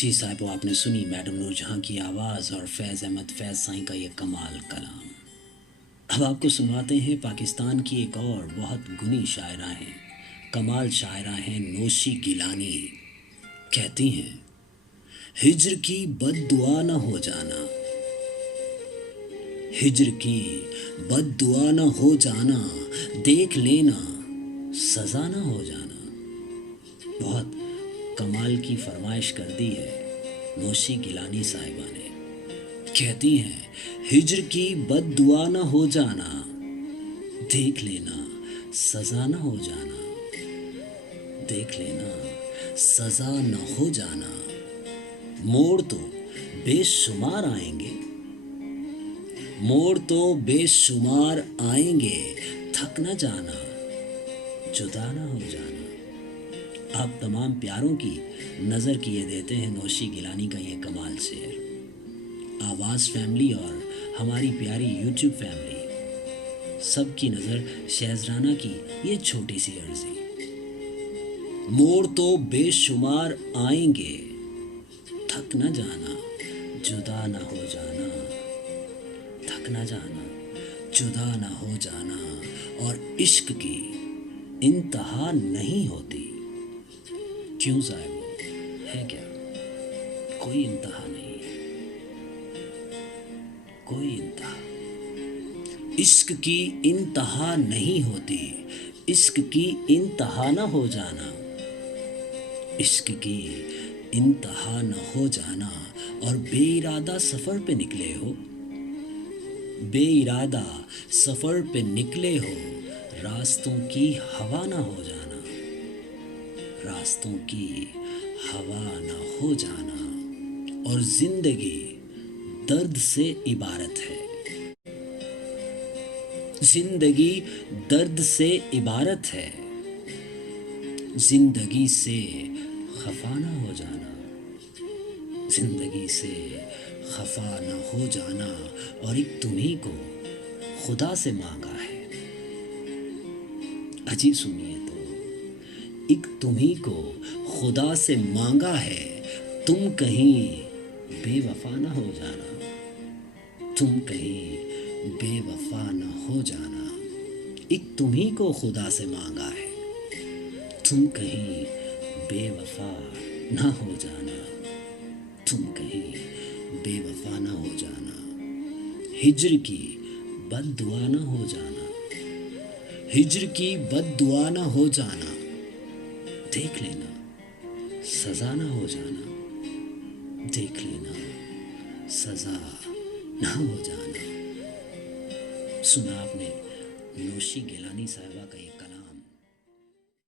जी साहिब, आपने सुनी मैडम नूरजहां की आवाज़ और फैज़ अहमद फैज़ साईं का ये कमाल कलाम। अब आपको सुनवाते हैं पाकिस्तान की एक और बहुत गुनी शायरा हैं, कमाल शायरा हैं नौशी गिलानी। कहती हैं, हिज्र की बद्दुआ न हो जाना, हिज्र की बद्दुआ न हो जाना, देख लेना सज़ा न हो जाना। बहुत कमाल की फरमाइश कर दी है नौशी गिलानी साहिबा ने। कहती हैं, हिज्र की बद्दुआ न हो जाना, देख लेना सज़ा न हो जाना, देख लेना सज़ा न हो जाना। मोड़ तो बेशुमार आएंगे, मोड़ तो बेशुमार आएंगे, थक न जाना, जुदा न हो जाना। आप तमाम प्यारों की नज़र किए देते हैं नौशी गिलानी का ये कमाल शेर। आवाज़ फैमिली और हमारी प्यारी यूट्यूब फैमिली सबकी नज़र शहज़राना की ये छोटी सी अर्जी। मोड़ तो बेशुमार आएंगे, थक न जाना, जुदा न हो जाना, थक न जाना, जुदा न हो जाना। और इश्क की इंतहा नहीं होती। क्यों साहिब, है क्या कोई इंतहा नहीं, कोई इंतहा। इश्क की इंतहा नहीं होती, इश्क की इंतहा न हो जाना, इश्क की इंतहा न हो जाना। और बेइरादा सफ़र पे निकले हो, बेइरादा सफ़र पे निकले हो, रास्तों की हवा न हो जाना, रास्तों की हवा न हो जाना। और जिंदगी दर्द से इबारत है, जिंदगी दर्द से इबारत है, जिंदगी से खफा न हो जाना, जिंदगी से खफा न हो जाना। और एक तुम्ही को खुदा से मांगा है। अजी सुनिए तो, एक तुम्ही को खुदा से मांगा है, तुम कहीं बेवफा न हो जाना, तुम कहीं बेवफा न हो जाना। एक तुम्ही को खुदा से मांगा है, तुम कहीं बेवफा न हो जाना, तुम कहीं बेवफा न हो जाना। हिज्र की बद्दुआ न हो जाना, हिज्र की बद्दुआ न हो जाना, देख लेना सज़ा न हो जाना, देख लेना सज़ा न हो जाना। सुना आपने नौशी गिलानी साहिबा का ये